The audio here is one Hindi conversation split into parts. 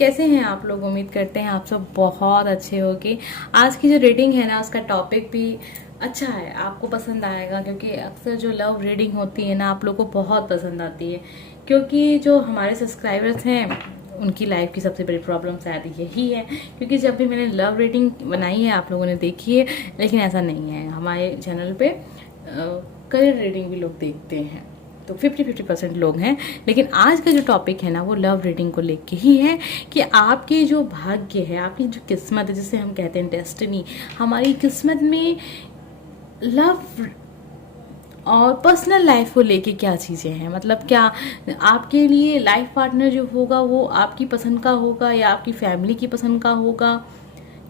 कैसे हैं आप लोग। उम्मीद करते हैं आप सब बहुत अच्छे होगे। आज की जो रीडिंग है ना, उसका टॉपिक भी अच्छा है, आपको पसंद आएगा, क्योंकि अक्सर जो लव रीडिंग होती है ना, आप लोगों को बहुत पसंद आती है। क्योंकि जो हमारे सब्सक्राइबर्स हैं, उनकी लाइफ की सबसे बड़ी प्रॉब्लम शायद यही है। क्योंकि जब भी मैंने लव रीडिंग बनाई है, आप लोगों ने देखी है, लेकिन ऐसा नहीं है। हमारे चैनल पे करियर रीडिंग भी लोग देखते हैं, तो 50-50% लोग हैं। लेकिन आज का जो टॉपिक है ना, वो लव रीडिंग को लेके ही है कि आपके जो भाग्य है, आपकी जो किस्मत है, जिसे हम कहते हैं डेस्टिनी, हमारी किस्मत में लव और पर्सनल लाइफ को लेके क्या चीज़ें हैं। मतलब क्या आपके लिए लाइफ पार्टनर जो होगा वो आपकी पसंद का होगा या आपकी फैमिली की पसंद का होगा,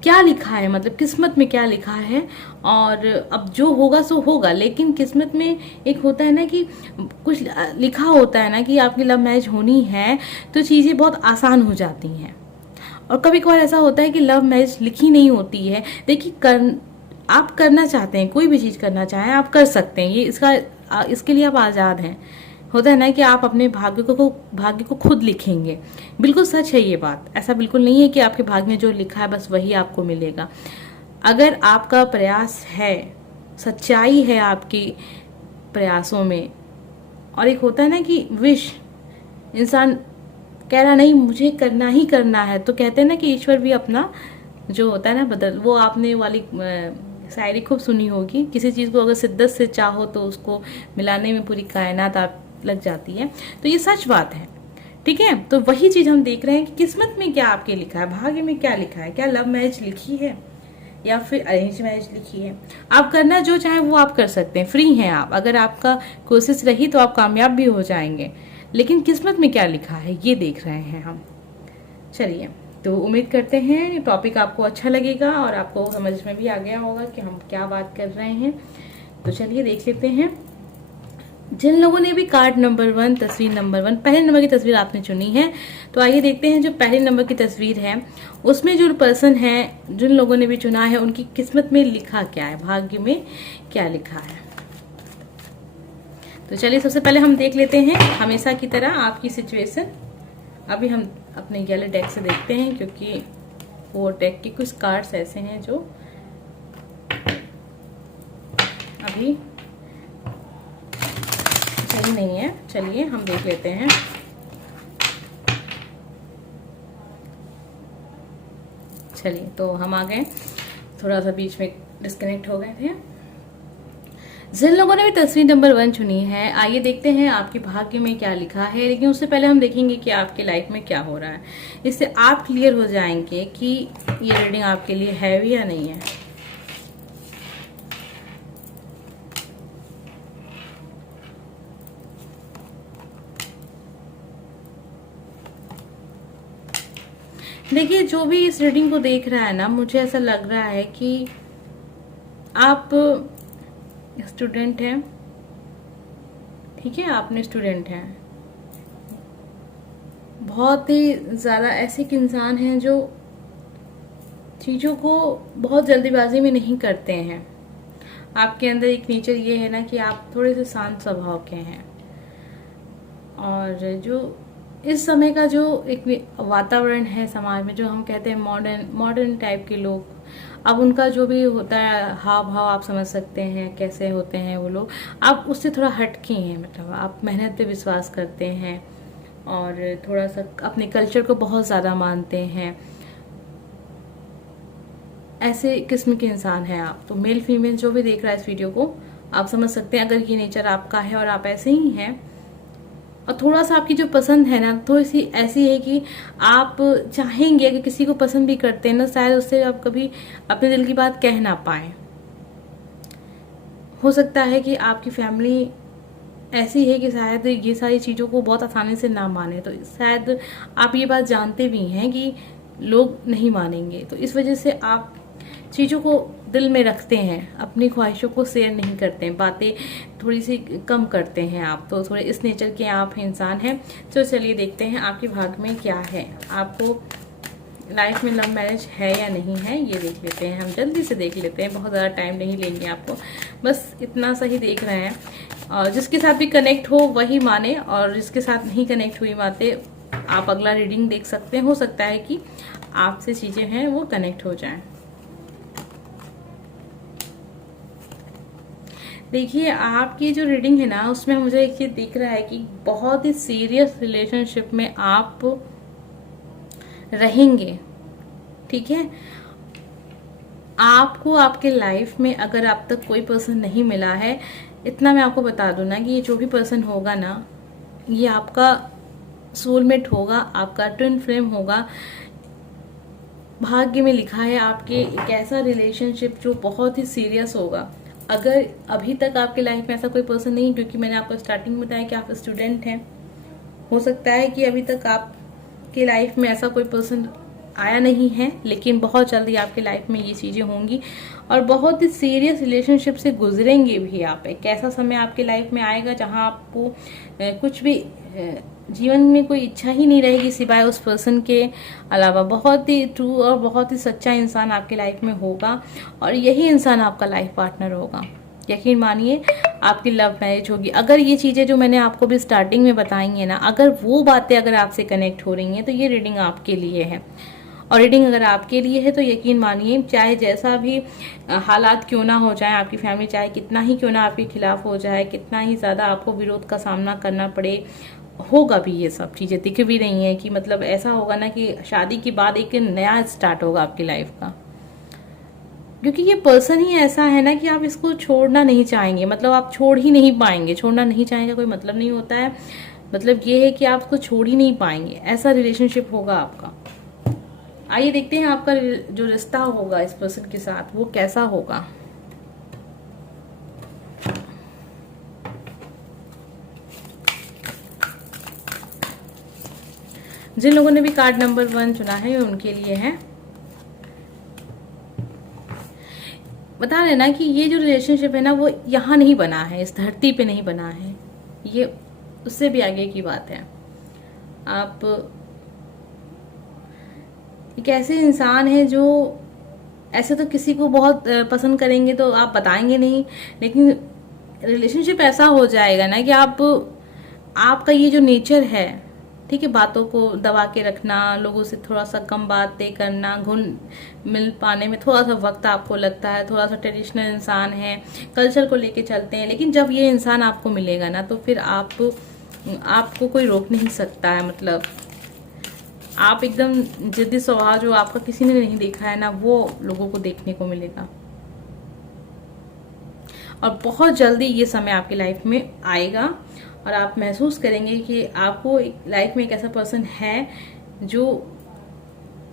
क्या लिखा है, मतलब किस्मत में क्या लिखा है। और अब जो होगा सो होगा, लेकिन किस्मत में एक होता है ना कि कुछ लिखा होता है ना कि आपकी लव मैरिज होनी है, तो चीज़ें बहुत आसान हो जाती हैं। और कभी कभार ऐसा होता है कि लव मैरिज लिखी नहीं होती है। देखिए, आप करना चाहते हैं, कोई भी चीज़ करना चाहें आप कर सकते हैं, ये इसके लिए आप आज़ाद हैं। होता है ना कि आप अपने भाग्य को खुद लिखेंगे। बिल्कुल सच है ये बात। ऐसा बिल्कुल नहीं है कि आपके भाग्य में जो लिखा है बस वही आपको मिलेगा। अगर आपका प्रयास है, सच्चाई है आपकी प्रयासों में, और एक होता है ना कि विश, इंसान कह रहा नहीं मुझे करना ही करना है, तो कहते हैं ना कि ईश्वर भी अपना जो होता है ना बदल, वो आपने वाली शायरी खूब सुनी होगी, किसी चीज़ को अगर शिद्दत से चाहो तो उसको मिलाने में पूरी कायनात आप लग जाती है। तो ये सच बात है, ठीक है। तो वही चीज़ हम देख रहे हैं कि किस्मत में क्या आपके लिखा है, भाग्य में क्या लिखा है। क्या लव मैरिज लिखी है या फिर अरेंज मैरिज लिखी है। आप करना जो चाहे वो आप कर सकते हैं, फ्री हैं आप। अगर आपका कोशिश रही तो आप कामयाब भी हो जाएंगे। लेकिन किस्मत में क्या लिखा है ये देख रहे हैं हम। चलिए, तो उम्मीद करते हैं ये टॉपिक आपको अच्छा लगेगा और आपको समझ में भी आ गया होगा कि हम क्या बात कर रहे हैं। तो चलिए देख लेते हैं। जिन लोगों ने भी कार्ड नंबर 1, तस्वीर नंबर 1, पहले नंबर की तस्वीर आपने चुनी है, तो आइए देखते हैं जो पहले नंबर की तस्वीर है उसमें जो पर्सन है, जिन लोगों ने भी चुना है, उनकी किस्मत में लिखा क्या है, भाग्य में क्या लिखा है। तो चलिए सबसे पहले हम देख लेते हैं हमेशा की तरह आपकी सिचुएशन। अभी हम अपने येलो डेक से देखते हैं, क्योंकि वो डेक के कुछ कार्ड्स ऐसे हैं जो अभी सही नहीं है। चलिए हम देख लेते हैं। चलिए, तो हम आ गए, थोड़ा सा बीच में डिस्कनेक्ट हो गए थे। जिन लोगों ने भी तस्वीर नंबर 1 चुनी है, आइए देखते हैं आपके भाग्य में क्या लिखा है। लेकिन उससे पहले हम देखेंगे कि आपके लाइफ में क्या हो रहा है। इससे आप क्लियर हो जाएंगे कि ये रीडिंग आपके लिए है भी या नहीं है। देखिए, जो भी इस रीडिंग को देख रहा है ना, मुझे ऐसा लग रहा है कि आप स्टूडेंट हैं, ठीक है, आपने स्टूडेंट हैं। बहुत ही ज़्यादा ऐसे इंसान हैं जो चीज़ों को बहुत जल्दीबाजी में नहीं करते हैं। आपके अंदर एक नेचर ये है ना कि आप थोड़े से शांत स्वभाव के हैं। और जो इस समय का जो एक वातावरण है समाज में, जो हम कहते हैं मॉडर्न टाइप के लोग, अब उनका जो भी होता है हाव भाव आप समझ सकते हैं कैसे होते हैं वो लोग। आप उससे थोड़ा हटके हैं, मतलब आप मेहनत पे विश्वास करते हैं और थोड़ा सा अपने कल्चर को बहुत ज़्यादा मानते हैं। ऐसे किस्म के इंसान हैं आप। तो मेल फीमेल जो भी देख रहा है इस वीडियो को, आप समझ सकते हैं अगर ये नेचर आपका है और आप ऐसे ही हैं। और थोड़ा सा आपकी जो पसंद है ना, थोड़ी सी ऐसी है कि आप चाहेंगे, अगर किसी को पसंद भी करते हैं ना, शायद उससे आप कभी अपने दिल की बात कह ना पाए। हो सकता है कि आपकी फैमिली ऐसी है कि शायद ये सारी चीज़ों को बहुत आसानी से ना माने। तो शायद आप ये बात जानते भी हैं कि लोग नहीं मानेंगे, तो इस वजह से आप चीज़ों को दिल में रखते हैं, अपनी ख्वाहिशों को शेयर नहीं करते हैं, बातें थोड़ी सी कम करते हैं आप। तो थोड़े इस नेचर के आप इंसान हैं। तो चलिए देखते हैं आपके भाग्य में क्या है, आपको लाइफ में लव मैरिज है या नहीं है, ये देख लेते हैं। हम जल्दी से देख लेते हैं, बहुत ज़्यादा टाइम नहीं लेंगे आपको, बस इतना सा ही देख रहे हैं। और जिसके साथ भी कनेक्ट हो वही माने, और जिसके साथ नहीं कनेक्ट हुई बातें आप अगला रीडिंग देख सकते हैं। हो सकता है कि आपसे चीजें हैं वो कनेक्ट हो जाएं। देखिए, आपकी जो रीडिंग है ना, उसमें मुझे एक चीज दिख रहा है कि बहुत ही सीरियस रिलेशनशिप में आप रहेंगे। ठीक है, आपको आपके लाइफ में अगर अब तक कोई पर्सन नहीं मिला है, इतना मैं आपको बता दूं ना कि ये जो भी पर्सन होगा ना, ये आपका सोलमेट होगा, आपका ट्विन फ्लेम होगा। भाग्य में लिखा है आपके एक ऐसा रिलेशनशिप जो बहुत ही सीरियस होगा। अगर अभी तक आपके लाइफ में ऐसा कोई पर्सन नहीं, क्योंकि मैंने आपको स्टार्टिंग में बताया कि आप स्टूडेंट हैं, हो सकता है कि अभी तक आपके लाइफ में ऐसा कोई पर्सन आया नहीं है, लेकिन बहुत जल्दी आपके लाइफ में ये चीजें होंगी और बहुत ही सीरियस रिलेशनशिप से गुजरेंगे भी आप। एक ऐसा समय आपके लाइफ में आएगा जहां आपको कुछ भी जीवन में कोई इच्छा ही नहीं रहेगी सिवाय उस पर्सन के अलावा। बहुत ही ट्रू और बहुत ही सच्चा इंसान आपके लाइफ में होगा और यही इंसान आपका लाइफ पार्टनर होगा। यकीन मानिए, आपकी लव मैरिज होगी। अगर ये चीजें जो मैंने आपको भी स्टार्टिंग में बताई है ना, अगर वो बातें अगर आपसे कनेक्ट हो रही हैं तो ये रीडिंग आपके लिए है। और रीडिंग अगर आपके लिए है तो यकीन मानिए, चाहे जैसा भी हालात क्यों ना हो जाए, आपकी फैमिली चाहे कितना ही क्यों ना आपके खिलाफ हो जाए, कितना ही ज्यादा आपको विरोध का सामना करना पड़े, होगा भी। ये सब चीजें दिख भी रही हैं कि मतलब ऐसा होगा ना कि शादी के बाद एक नया स्टार्ट होगा आपकी लाइफ का। क्योंकि ये पर्सन ही ऐसा है ना कि आप इसको छोड़ना नहीं चाहेंगे, मतलब आप छोड़ ही नहीं पाएंगे। छोड़ना नहीं चाहेंगे कोई मतलब नहीं होता है, मतलब ये है कि आप इसको छोड़ ही नहीं पाएंगे। ऐसा रिलेशनशिप होगा आपका। आइए देखते हैं आपका जो रिश्ता होगा इस पर्सन के साथ वो कैसा होगा। जिन लोगों ने भी कार्ड नंबर 1 चुना है उनके लिए है। बता रहे ना कि ये जो रिलेशनशिप है ना, वो यहाँ नहीं बना है, इस धरती पे नहीं बना है, ये उससे भी आगे की बात है। आप एक ऐसे इंसान है जो ऐसे तो किसी को बहुत पसंद करेंगे तो आप बताएंगे नहीं, लेकिन रिलेशनशिप ऐसा हो जाएगा ना कि आपका ये जो नेचर है, ठीक है, बातों को दबा के रखना, लोगों से थोड़ा सा कम बातें करना, घुल मिल पाने में थोड़ा सा वक्त आपको लगता है, थोड़ा सा ट्रेडिशनल इंसान है, कल्चर को लेके चलते हैं। लेकिन जब ये इंसान आपको मिलेगा ना तो फिर आपको कोई रोक नहीं सकता है। मतलब आप एकदम जिद्दी स्वभाव जो आपका किसी ने नहीं देखा है ना, वो लोगों को देखने को मिलेगा। और बहुत जल्दी ये समय आपकी लाइफ में आएगा और आप महसूस करेंगे कि आपको लाइफ में एक ऐसा पर्सन है जो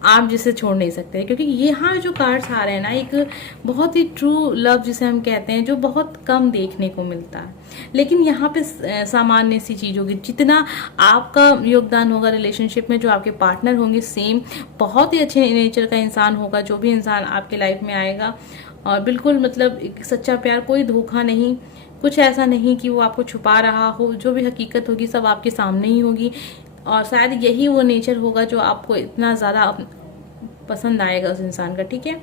आप जिसे छोड़ नहीं सकते। क्योंकि यहाँ जो कार्ड्स आ रहे हैं ना, एक बहुत ही ट्रू लव जिसे हम कहते हैं, जो बहुत कम देखने को मिलता है। लेकिन यहाँ पे सामान्य सी चीज होगी, जितना आपका योगदान होगा रिलेशनशिप में, जो आपके पार्टनर होंगे सेम बहुत ही अच्छे नेचर का इंसान होगा जो भी इंसान आपके लाइफ में आएगा। और बिल्कुल मतलब एक सच्चा प्यार, कोई धोखा नहीं, कुछ ऐसा नहीं कि वो आपको छुपा रहा हो। जो भी हकीकत होगी सब आपके सामने ही होगी। और शायद यही वो नेचर होगा जो आपको इतना ज्यादा पसंद आएगा उस इंसान का। ठीक है,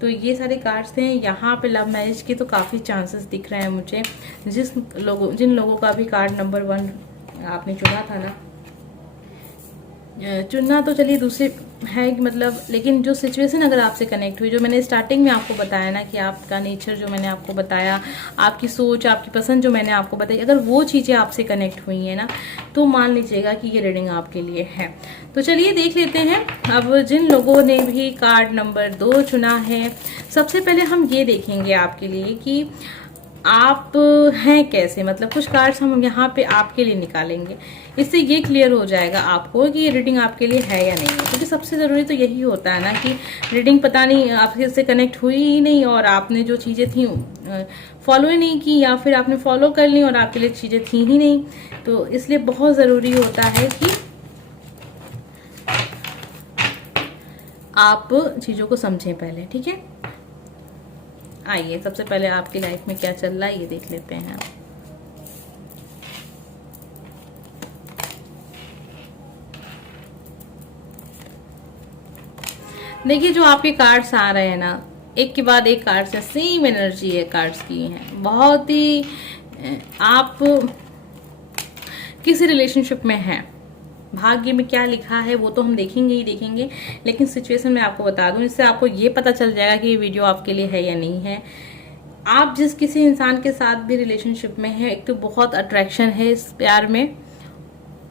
तो ये सारे कार्ड्स हैं। यहाँ पे लव मैरिज के तो काफी चांसेस दिख रहे हैं मुझे। जिन लोगों का भी कार्ड नंबर 1 आपने चुना था ना, चुनना तो चलिए दूसरे है मतलब, लेकिन जो सिचुएशन अगर आपसे कनेक्ट हुई, जो मैंने स्टार्टिंग में आपको बताया ना कि आपका नेचर जो मैंने आपको बताया, आपकी सोच, आपकी पसंद जो मैंने आपको बताई, अगर वो चीजें आपसे कनेक्ट हुई है ना तो मान लीजिएगा कि ये रीडिंग आपके लिए है। तो चलिए देख लेते हैं। अब जिन लोगों ने भी कार्ड नंबर 2 चुना है, सबसे पहले हम ये देखेंगे आपके लिए कि आप हैं कैसे। मतलब कुछ कार्ड्स हम यहाँ पे आपके लिए निकालेंगे, इससे ये क्लियर हो जाएगा आपको कि ये रीडिंग आपके लिए है या नहीं है। क्योंकि सबसे जरूरी तो यही होता है ना कि रीडिंग पता नहीं आपके से कनेक्ट हुई ही नहीं और आपने जो चीजें थी फॉलो ही नहीं की, या फिर आपने फॉलो कर ली और आपके लिए चीजें थी ही नहीं। तो इसलिए बहुत जरूरी होता है कि आप चीजों को समझें पहले। ठीक है, आइए सबसे पहले आपकी लाइफ में क्या चल रहा है ये देख लेते हैं। देखिए, जो आपके कार्ड्स आ रहे हैं ना, एक के बाद एक कार्ड से सेम एनर्जी है कार्ड्स की है। बहुत ही आप किसी रिलेशनशिप में हैं, भाग्य में क्या लिखा है वो तो हम देखेंगे ही देखेंगे, लेकिन सिचुएशन मैं आपको बता दूं, इससे आपको ये पता चल जाएगा कि ये वीडियो आपके लिए है या नहीं है। आप जिस किसी इंसान के साथ भी रिलेशनशिप में है, एक तो बहुत अट्रैक्शन है इस प्यार में,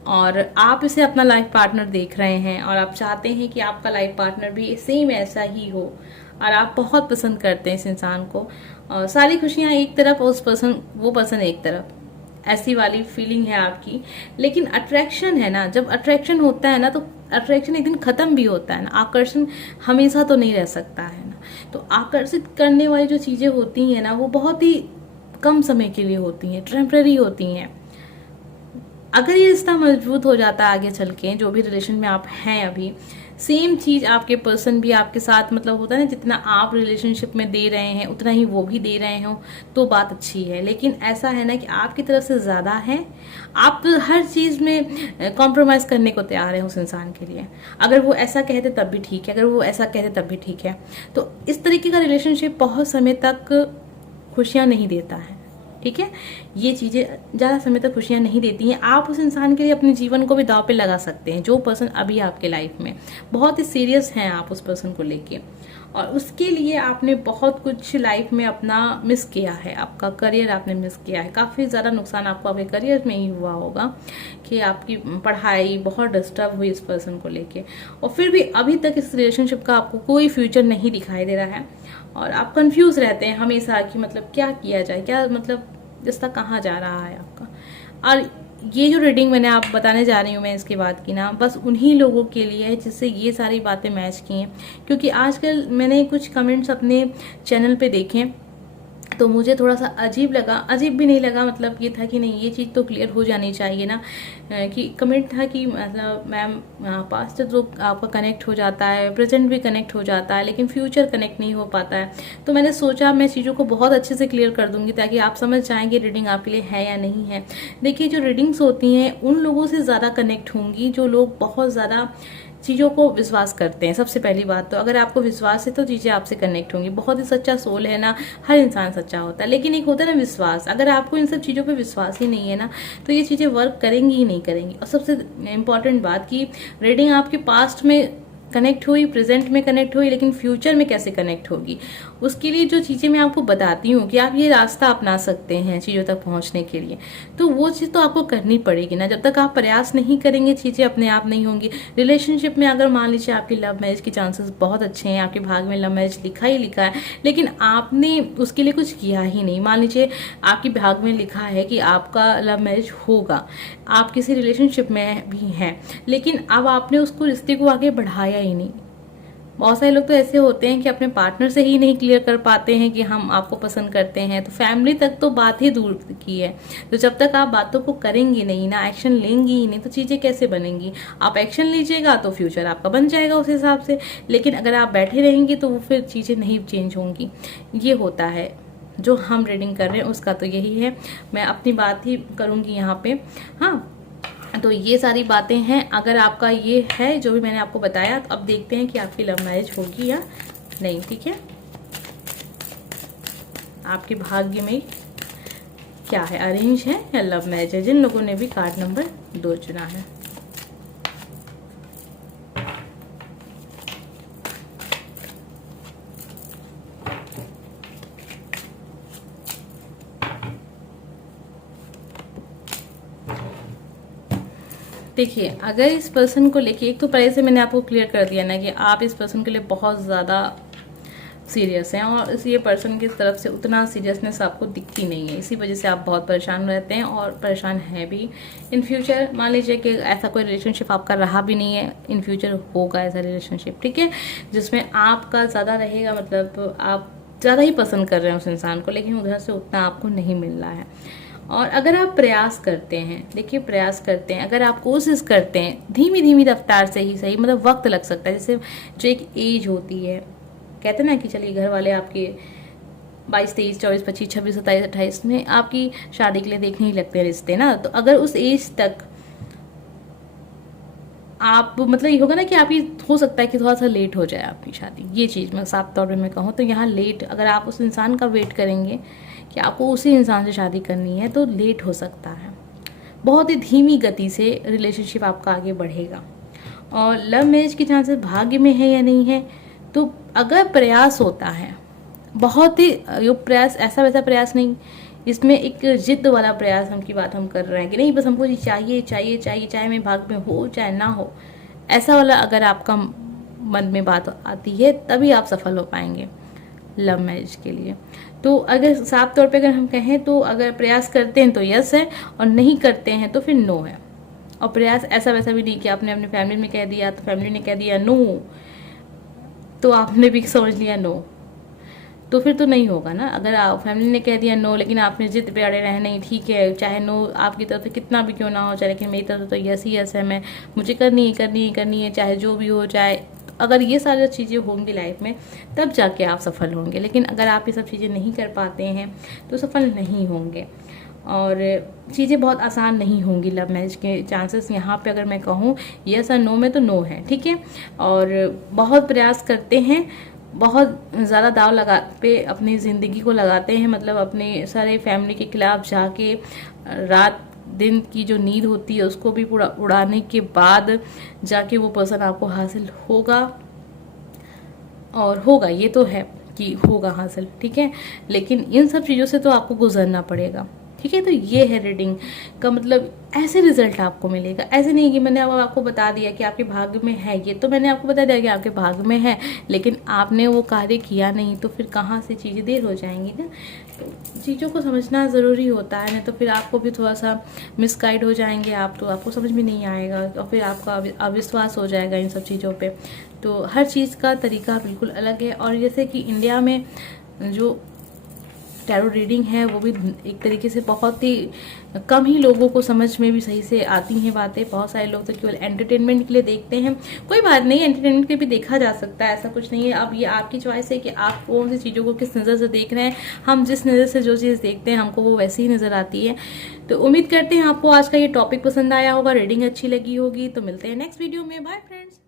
और आप इसे अपना लाइफ पार्टनर देख रहे हैं और आप चाहते हैं कि आपका लाइफ पार्टनर भी सेम ऐसा ही हो, और आप बहुत पसंद करते हैं इस इंसान को, और सारी खुशियां एक तरफ और वो पर्सन एक तरफ, ऐसी वाली फीलिंग है आपकी। लेकिन अट्रैक्शन है ना, जब अट्रैक्शन होता है ना तो अट्रैक्शन एक दिन खत्म भी होता है ना, आकर्षण हमेशा तो नहीं रह सकता है ना। तो आकर्षित करने वाली जो चीजें होती हैं ना वो बहुत ही कम समय के लिए होती हैं, टेम्पररी होती हैं। अगर ये रिश्ता मजबूत हो जाता है आगे चल के, जो भी रिलेशन में आप हैं अभी, सेम चीज आपके पर्सन भी आपके साथ, मतलब होता है ना, जितना आप रिलेशनशिप में दे रहे हैं उतना ही वो भी दे रहे हो, तो बात अच्छी है। लेकिन ऐसा है ना कि आपकी तरफ से ज्यादा है, आप हर चीज में कॉम्प्रोमाइज करने को तैयार है उस इंसान के लिए। अगर वो ऐसा कहते तब भी ठीक है, अगर वो ऐसा कहते तब भी ठीक है। तो इस तरीके का रिलेशनशिप बहुत समय तक खुशियां नहीं देता है, ठीक है। ये चीजें ज्यादा समय तक खुशियां नहीं देती हैं। आप उस इंसान के लिए अपने जीवन को भी दांव पे लगा सकते हैं, जो पर्सन अभी आपके लाइफ में बहुत ही सीरियस हैं आप उस पर्सन को लेके, और उसके लिए आपने बहुत कुछ लाइफ में अपना मिस किया है, आपका करियर आपने मिस किया है, काफी ज्यादा नुकसान आपको आपके करियर में ही हुआ होगा कि आपकी पढ़ाई बहुत डिस्टर्ब हुई इस पर्सन को लेके, और फिर भी अभी तक इस रिलेशनशिप का आपको कोई फ्यूचर नहीं दिखाई दे रहा है, और आप कंफ्यूज रहते हैं हमेशा कि मतलब क्या किया जाए, क्या मतलब रिश्ता कहाँ जा रहा है आपका। और ये जो रीडिंग मैंने आप बताने जा रही हूँ मैं इसके बाद की ना, बस उन्हीं लोगों के लिए है जिससे ये सारी बातें मैच की हैं। क्योंकि आजकल मैंने कुछ कमेंट्स अपने चैनल पे देखे तो मुझे थोड़ा सा अजीब लगा, अजीब भी नहीं लगा, मतलब ये था कि नहीं ये चीज़ तो क्लियर हो जानी चाहिए ना, कि कमेंट था कि मतलब मैम पास्ट तो आपका कनेक्ट हो जाता है, प्रेजेंट भी कनेक्ट हो जाता है, लेकिन फ्यूचर कनेक्ट नहीं हो पाता है। तो मैंने सोचा मैं चीज़ों को बहुत अच्छे से क्लियर कर दूंगी ताकि आप समझ जाएं कि रीडिंग आपके लिए है या नहीं है। देखिए, जो रीडिंग्स होती हैं उन लोगों से ज़्यादा कनेक्ट होंगी जो लोग बहुत ज़्यादा चीज़ों को विश्वास करते हैं। सबसे पहली बात तो अगर आपको विश्वास है तो चीज़ें आपसे कनेक्ट होंगी। बहुत ही सच्चा सोल है ना, हर इंसान सच्चा होता है, लेकिन एक होता है ना विश्वास। अगर आपको इन सब चीज़ों पे विश्वास ही नहीं है ना तो ये चीज़ें वर्क करेंगी ही नहीं करेंगी। और सबसे इम्पॉर्टेंट बात कि रीडिंग आपके पास्ट में कनेक्ट हुई, प्रेजेंट में कनेक्ट हुई, लेकिन फ्यूचर में कैसे कनेक्ट होगी, उसके लिए जो चीज़ें मैं आपको बताती हूँ कि आप ये रास्ता अपना सकते हैं चीज़ों तक पहुँचने के लिए, तो वो चीज़ तो आपको करनी पड़ेगी ना। जब तक आप प्रयास नहीं करेंगे चीज़ें अपने आप नहीं होंगी। रिलेशनशिप में अगर मान लीजिए आपकी लव मैरिज के चांसेस बहुत अच्छे हैं, आपके भाग में लव मैरिज लिखा ही लिखा है, लेकिन आपने उसके लिए कुछ किया ही नहीं। मान लीजिए आपकी भाग में लिखा है कि आपका लव मैरिज होगा, आप किसी रिलेशनशिप में भी हैं, लेकिन अब आपने उसको रिश्ते को आगे बढ़ाया ही नहीं। बहुत सारे लोग तो ऐसे होते हैं कि अपने पार्टनर से ही नहीं क्लियर कर पाते हैं कि हम आपको पसंद करते हैं, तो फैमिली तक तो बात ही दूर की है। तो जब तक आप बातों को करेंगे नहीं ना, एक्शन लेंगी ही नहीं, तो चीजें कैसे बनेंगी। आप एक्शन लीजिएगा तो फ्यूचर आपका बन जाएगा उस हिसाब से, लेकिन अगर आप बैठे रहेंगे तो वो फिर चीजें नहीं चेंज होंगी। ये होता है जो हम रीडिंग कर रहे हैं उसका तो यही है। मैं अपनी बात ही करूंगी यहाँ पे। हाँ, तो ये सारी बातें हैं। अगर आपका ये है जो भी मैंने आपको बताया, तो अब देखते हैं कि आपकी लव मैरिज होगी या नहीं, ठीक है। आपके भाग्य में क्या है, अरेंज है या लव मैरिज है, जिन लोगों ने भी कार्ड नंबर 2 चुना है। देखिए, अगर इस पर्सन को लेके, एक तो पहले से मैंने आपको क्लियर कर दिया ना कि आप इस पर्सन के लिए बहुत ज़्यादा सीरियस हैं, और इस ये पर्सन की तरफ से उतना सीरियसनेस आपको दिखती नहीं है, इसी वजह से आप बहुत परेशान रहते हैं और परेशान हैं भी। इन फ्यूचर मान लीजिए कि ऐसा कोई रिलेशनशिप आपका रहा भी नहीं है, इन फ्यूचर होगा ऐसा रिलेशनशिप, ठीक है, जिसमें आपका ज़्यादा रहेगा, मतलब आप ज़्यादा ही पसंद कर रहे हैं उस इंसान को, लेकिन उधर से उतना आपको नहीं मिल रहा है। और अगर आप प्रयास करते हैं, देखिए प्रयास करते हैं, अगर आप कोशिश करते हैं धीमी धीमी रफ्तार से ही सही, मतलब वक्त लग सकता है, जैसे जो एक एज होती है, कहते हैं ना कि चलिए घर वाले आपके 22, 23, 24, 25, 26, 27, 28 में आपकी शादी के लिए देखने ही लगते हैं रिश्ते ना। तो अगर उस एज तक आप, मतलब ये होगा ना कि आपकी हो सकता है कि थोड़ा सा लेट हो जाए आपकी शादी, ये चीज़ मैं साफ तौर पे मैं कहूँ तो यहाँ लेट, अगर आप उस इंसान का वेट करेंगे कि आपको उसी इंसान से शादी करनी है तो लेट हो सकता है। बहुत ही धीमी गति से रिलेशनशिप आपका आगे बढ़ेगा। और लव मैरिज के चांसेस भाग्य में है या नहीं है, तो अगर प्रयास होता है, बहुत ही ये प्रयास ऐसा वैसा प्रयास नहीं, इसमें एक जिद वाला प्रयास हम की बात हम कर रहे हैं कि नहीं बस हमको ये चाहिए चाहिए चाहिए, चाहे मैं भाग्य में हो चाहे ना हो, ऐसा वाला अगर आपका मन में बात आती है तभी आप सफल हो पाएंगे लव मैरिज के लिए। तो अगर साफ तौर पे अगर हम कहें तो अगर प्रयास करते हैं तो यस है, और नहीं करते हैं तो फिर नो है। और प्रयास ऐसा वैसा भी नहीं कि आपने अपनी फैमिली में कह दिया तो फैमिली ने कह दिया नो, तो आपने भी समझ लिया नो, तो फिर तो नहीं होगा ना। अगर आप फैमिली ने कह दिया नो लेकिन आपने जिद पे अड़े रहे, नहीं ठीक है चाहे नो आपकी तरफ से कितना भी क्यों ना हो चाहे, लेकिन मेरी तरफ से तो यस ही यस है, मैं मुझे करनी है करनी है करनी है चाहे जो भी हो जाए, अगर ये सारी चीज़ें होंगी लाइफ में तब जाके आप सफल होंगे। लेकिन अगर आप ये सब चीज़ें नहीं कर पाते हैं तो सफल नहीं होंगे, और चीज़ें बहुत आसान नहीं होंगी। लव मैरिज के चांसेस यहाँ पे अगर मैं कहूँ यस और नो में तो नो है, ठीक है। और बहुत प्रयास करते हैं, बहुत ज़्यादा दाव लगा पे अपनी ज़िंदगी को लगाते हैं, मतलब अपने सारे फैमिली के खिलाफ जाके रात दिन की जो नींद होती है उसको भी पूरा उड़ाने के बाद जाके वो पर्सन आपको हासिल होगा, और होगा ये तो है कि होगा हासिल, ठीक है। लेकिन इन सब चीज़ों से तो आपको गुजरना पड़ेगा, ठीक है। तो ये है रीडिंग का मतलब, ऐसे रिजल्ट आपको मिलेगा। ऐसे नहीं कि मैंने अब आपको बता दिया कि आपके भाग्य में है, ये तो मैंने आपको बता दिया कि आपके भाग्य में है, लेकिन आपने वो कार्य किया नहीं, तो फिर कहाँ से चीज़ें देर हो जाएंगी ना। तो चीज़ों को समझना ज़रूरी होता है, नहीं तो फिर आपको भी थोड़ा सा मिसगाइड हो जाएंगे आप, तो आपको समझ में नहीं आएगा और फिर आपका अविश्वास हो जाएगा इन सब चीज़ों पे। तो हर चीज़ का तरीका बिल्कुल अलग है। और जैसे कि इंडिया में जो टैरो रीडिंग है वो भी एक तरीके से बहुत ही कम ही लोगों को समझ में भी सही से आती हैं बातें। बहुत सारे लोग तो केवल एंटरटेनमेंट के लिए देखते हैं, कोई बात नहीं, एंटरटेनमेंट के भी देखा जा सकता है, ऐसा कुछ नहीं है। अब ये आपकी चॉइस है कि आप कौन सी चीज़ों को किस नज़र से देख रहे हैं। हम जिस नज़र से जो चीज़ देखते हैं हमको वो वैसी ही नज़र आती है। तो उम्मीद करते हैं आपको आज का ये टॉपिक पसंद आया होगा, रीडिंग अच्छी लगी होगी। तो मिलते हैं नेक्स्ट वीडियो में, बाय फ्रेंड्स।